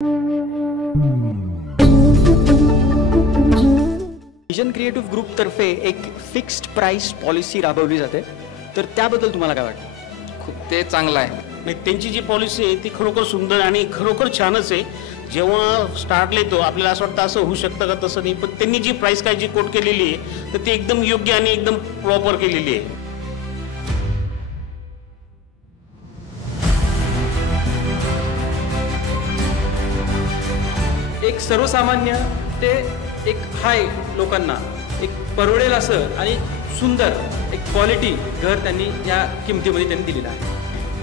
Vision creative group तर्फे एक fixed price policy राबवली जाते, तर त्याबद्दल तुम्हाला काय वाटतं? खूप ते चांगलं आहे. नाही, त्यांची जी पॉलिसी आहे ती खरोखर सुंदर आणि खरोखर छानच आहे. जेव्हा स्टार्टला येतो आपल्याला असं वाटतं असं होऊ शकतं का, तसं नाही. पण त्यांनी जी प्राइस काय जी कोट केलेली आहे तर ती एकदम योग्य आणि एकदम प्रॉपर केलेली आहे. एक सर्वसामान्य ते एक हाय लोकांना एक परवडेल असं आणि सुंदर एक क्वालिटी घर त्यांनी या किमतीमध्ये त्यांनी दिलेलं आहे.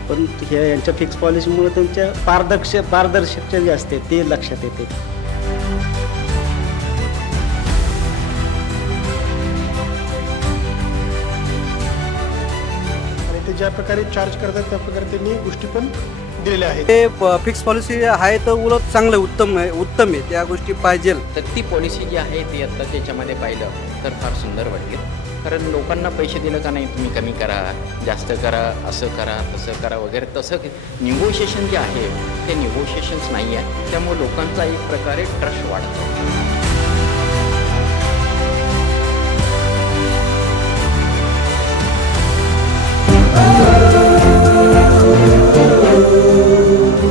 पण हे यांच्या फिक्स पॉलिसीमुळे त्यांच्या पारदर्शकता जे असते ते लक्षात येते. आणि ते ज्या प्रकारे चार्ज करतात त्या प्रकारे त्यांनी गोष्टी पण दिलेल्या आहेत. ते फिक्स पॉलिसी आहे तर उलट चांगलं उत्तम आहे त्या गोष्टी पाहिजे. तर ती पॉलिसी जी आहे ती आता त्याच्यामध्ये पाहिलं तर फार सुंदर वाटते. कारण लोकांना पैसे दिलं का नाही, तुम्ही कमी करा, जास्त करा, असं करा, तसं करा वगैरे, तसं निगोशिएशन जे आहे ते निगोशिएशन्स नाही आहे. त्यामुळे लोकांचा एक प्रकारे ट्रस्ट वाढतो.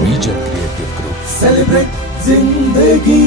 विजन क्रिएटिव्ह ग्रुप, सेलिब्रेट जिंदगी.